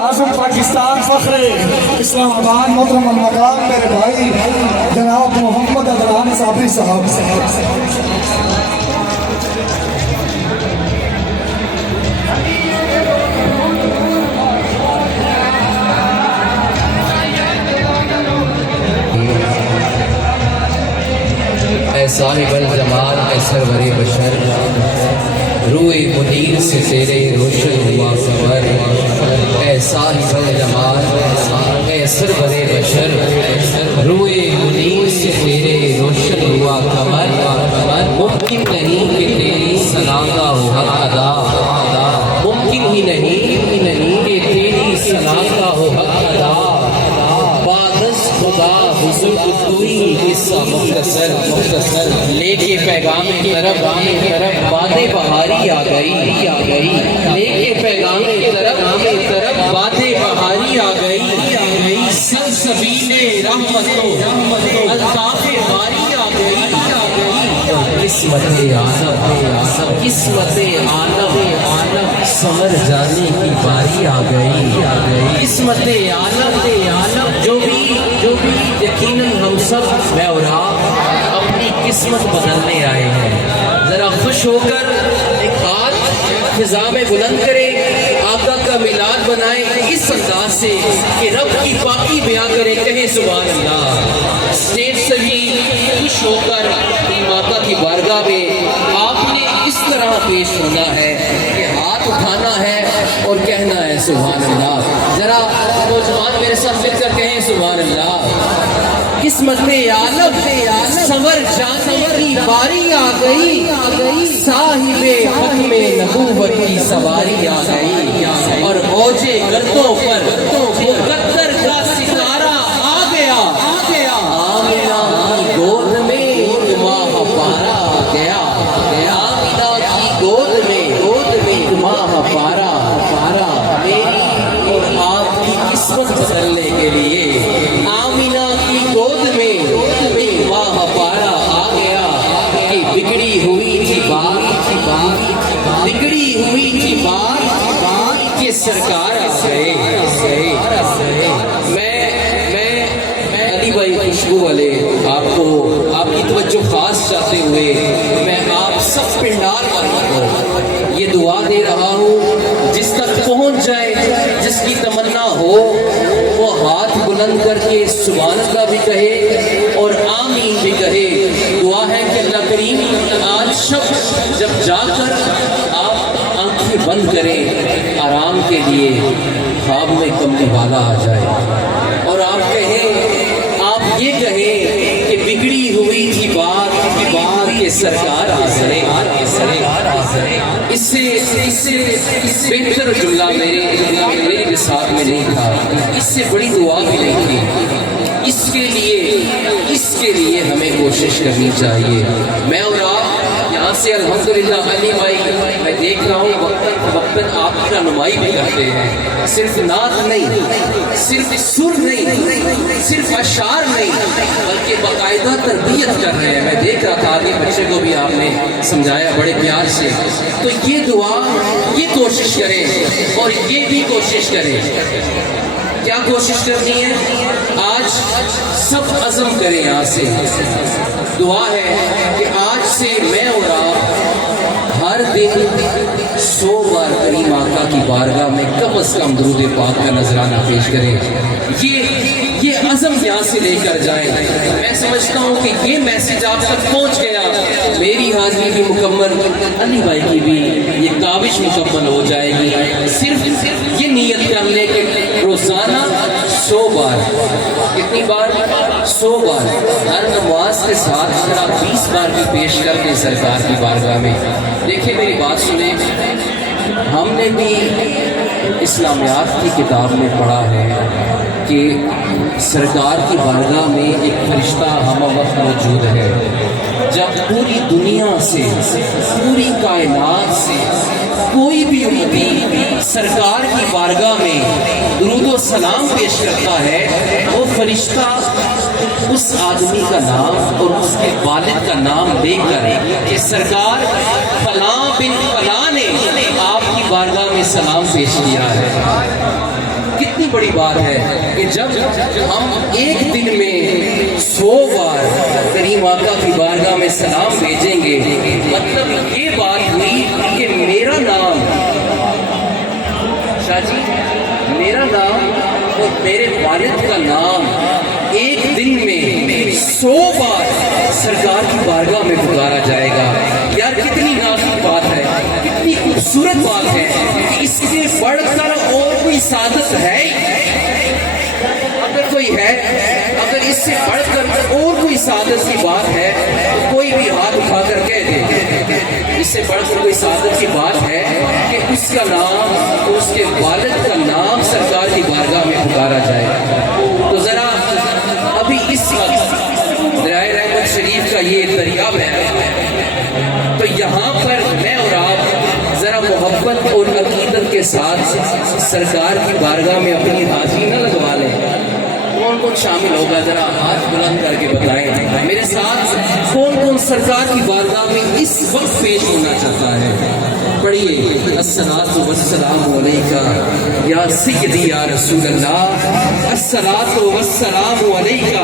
اعظم پاکستان فخر اسلام آباد محترم المقام میرے بھائی جناب محمد عدنان صابری صاحب. اے صاحب الجمال اے سرور بشر، روئے منیر سے تیرے روشن ہوا قمر. اے صاحب الجمال اے سرور بشر، روئے منیر سے تیرے روشن ہوا قمر. ممکن نہیں کہ تیری ثنا کا ہو حق ادا، ممکن ہی نہیں کہ تیری ثنا کا ہو حق ادا. خدا حضور کوئی قصہ مختصر لے کے پیغام طرف باتیں بہاری آ گئی، لے کے پیغام طرف باتیں بہاری آ گئی. سلسبیل رحمتوں الطاف باری آ گئی. قسمت عالم سمر جانے کی باری آ گئی. قسمت عالم جو بھی یقیناً ہم سب میں اور آپ اپنی قسمت بدلنے آئے ہیں. ذرا خوش ہو کر ایک ہاتھ فضا میں بلند کرے، آقا کا میلاد بنائے اس انداز سے کہ رب کی پاکی بیان کرے، کہیں سبحان اللہ. اسٹیج سے بھی خوش ہو کر آقا کی بارگاہ میں آپ نے اس طرح پیش ہونا ہے کہ ہاتھ اٹھانا ہے اور کہنا ہے سبحان اللہ. ذرا نوجوان میرے ساتھ مل کر کہیں سبحان اللہ. قسمت عالم سمر جانے کی باری آ گئی، صاحب حکم نبوت کی سواری آ گئی. اور اوج گردوں پر مقدر کا ستارہ آ گیا. آمنہ کی گود میں ایک ماہ پارا آ گیا. آمنہ کی گود میں ایک ماہ پارا. میری اور آپ کی قسمت بدلنے کے لیے آمنہ کی گود میں ایک ماہ پارا آ گیا. کہ بگڑی ہوئی تھی بات کہ سرکار آ گئے. میں علی بھائی خوشبو والے آپ کی توجہ خاص چاہتے ہوئے میں آپ سب پنڈال والوں کو یہ دعا دے رہا ہوں، جس تک پہنچ جائے، جس کی تمنا ہو وہ ہاتھ بلند کر کے سبحان اللہ بھی کہے اور آمین بھی کہے. دعا ہے کہ اللہ کریم آج شب جب جا کر آپ آنکھیں بند کریں آرام کے لیے، خواب میں کملی والا آ جائے اور آپ یہ کہیں کہ بگڑی ہوئی تھی بات کے سرکار آ گئے. اس سے بہتر جملہ میرے لسان میں نہیں تھا، اس سے بڑی دعا بھی نہیں تھی. اس کے لیے ہمیں کوشش کرنی چاہیے. میں اور آپ یہاں سے الحمدللہ علی بھائی میں دیکھ رہا ہوں وقتاً آپ کی رہنمائی بھی کرتے ہیں. صرف نعت نہیں، صرف سر نہیں، صرف اشعار نہیں، بلکہ باقاعدہ تربیت کر رہے ہیں. میں دیکھ رہا تھا کہ بچے کو بھی آپ نے سمجھایا بڑے پیار سے. تو یہ دعا یہ کوشش کریں اور یہ بھی کوشش کریں. کیا کوشش کرنی ہے؟ آج سب عزم کریں. یہاں سے دعا ہے کہ آج سے میں اور آپ ہر دن 100 بار کریم آقا کی بارگاہ میں کم از کم درود پاک کا نذرانہ پیش کریں. یہ عزم یہاں سے لے کر جائیں. میں سمجھتا ہوں کہ یہ میسج آپ تک پہنچ گیا. میری حاضری بھی مکمل، علی بھائی کی بھی یہ کاوش مکمل ہو جائے گی. صرف یہ نیت کر لیں کہ روزانہ 100 بار. کتنی بار؟ 100 بار. ہر نماز کے ساتھ اگر آپ 20 بار بھی پیش کر دیں سرکار کی بارگاہ میں. دیکھیں میری بات سنیں، ہم نے بھی اسلامیات کی کتاب میں پڑھا ہے کہ سرکار کی بارگاہ میں ایک فرشتہ ہمہ وقت موجود ہے. جب پوری دنیا سے، پوری کائنات سے کوئی بھی امتی سرکار کی بارگاہ میں درود و سلام پیش کرتا ہے، وہ فرشتہ اس آدمی کا نام اور اس کے والد کا نام لے کر کہ سرکار فلاں بن فلاں نے آپ کی بارگاہ میں سلام پیش کیا ہے. بڑی بات ہے کہ جب ہم ایک دن میں 100 بار کریم آقا کی بارگاہ میں سلام بھیجیں گے، مطلب یہ بات ہوئی کہ میرا نام شاہ جی، میرا نام اور میرے والد کا نام ایک دن میں 100 بار سرکار کی بارگاہ میں پکارا جائے گا۔ یار کتنی نازک بات ہے، کتنی خوبصورت بات ہے کہ اس سے بڑھ کر اور کوئی سعادت ہے؟ اگر کوئی ہے، اگر اس سے بڑھ کر اور کوئی سعادت کی بات ہے تو کوئی بھی ہاتھ اٹھا کر کہہ دے، اس سے بڑھ کر کوئی سعادت کی بات ہے کہ اس کا نام اور اس کے والد کا نام سرکار کی بارگاہ میں پکارا جائے۔ تو ذرا ابھی اس وقت دریائے رحمت شریف کا یہ دریا بہ رہا ہے، تو یہاں پر میں اور آپ ذرا محبت اور عقیدت کے ساتھ سرکار کی بارگاہ میں اپنی حاضری نہ لگوا لیں۔ کون کون شامل ہوگا؟ ذرا ہاتھ بلند کر کے بتائیں میرے ساتھ، کون کون سرکار کی بارگاہ میں اس وقت پیش ہونا چاہتا ہے؟ پڑھیے، الصلاۃ والسلام علیکہ یا سیدی یا رسول اللہ، الصلاۃ والسلام علیکہ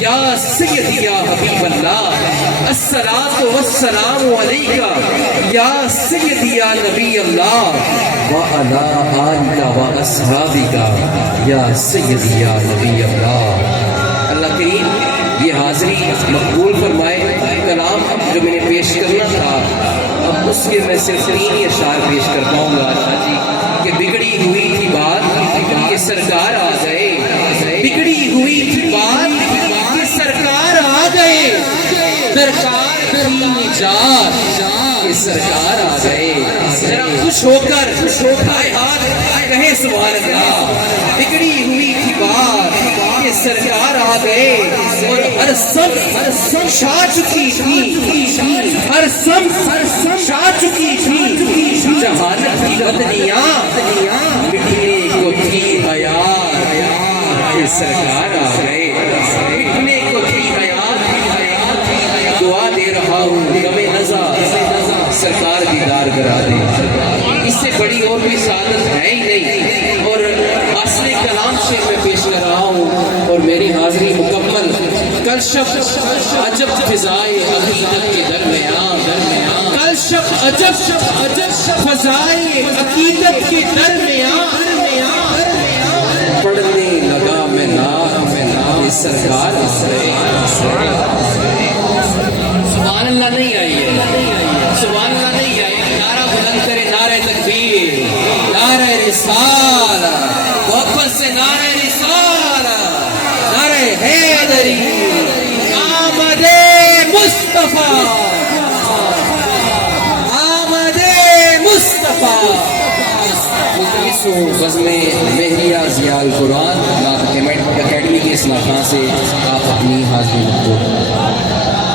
یا سیدی یا حبیب اللہ، الصلاۃ والسلام علیکہ یا سیدی یا نبی اللہ، وعلی آلکہ واصحابکہ یا سیدی یا نبی اللہ۔ اللہ کریم یہ حاضری مقبول فرمائے۔ کلام جو میں نے پیش کرنا تھا، اب اس کے میں صرف 3 ہی اشعار پیش کر پاؤں گا شاہ جی، کہ بگڑی ہوئی تھی بات کہ سرکار آ گئے، بگڑی ہوئی تھی بات کہ سرکار آ گئے، درکار کی نجات کہ سرکار آ گئے۔ ذرا خوش ہو کر اٹھائے ہاتھ کہے سبحان اللہ۔ بگڑی ہوئی تھی بات کہ سرکار آ گئے، اور ہر سم چھا چکی تھی، ہر سم چھا چکی تھی، جہانت کی بدنیاں مٹنے کو تھی حیات کہ سرکار آ گئے، مٹنے کو تھی حیات۔ دعا دے رہا ہوں غم نظر سرکار دیدار کرا دے، اس سے بڑی اور کوئی سعادت ہے ہی نہیں۔ اور اصل کلام سے میں پیش کر رہا ہوں اور میری حاضری مکمل۔ کل شب عجب فضائے عقیدت کے درمیان، کل شب عجب فضائے عقیدت کے درمیان، پڑھنے لگا میں نام سرکار آ گئے۔ سبحان اللہ نہیں آئی ہے، سبحان اللہ نہیں آئی ہے۔ نعرہ بلند کرے، نعرہ تکبیر، نعرہ رسالہ، محبت سے نعرہ رسالہ، نعرہ حیدری، آمد مصطفیٰ، آمد مصطفیٰ۔ غزل مہریہ ضیاء القرآن اکیڈمی کے اسنا خان سے آپ اپنی حاضری مقبول۔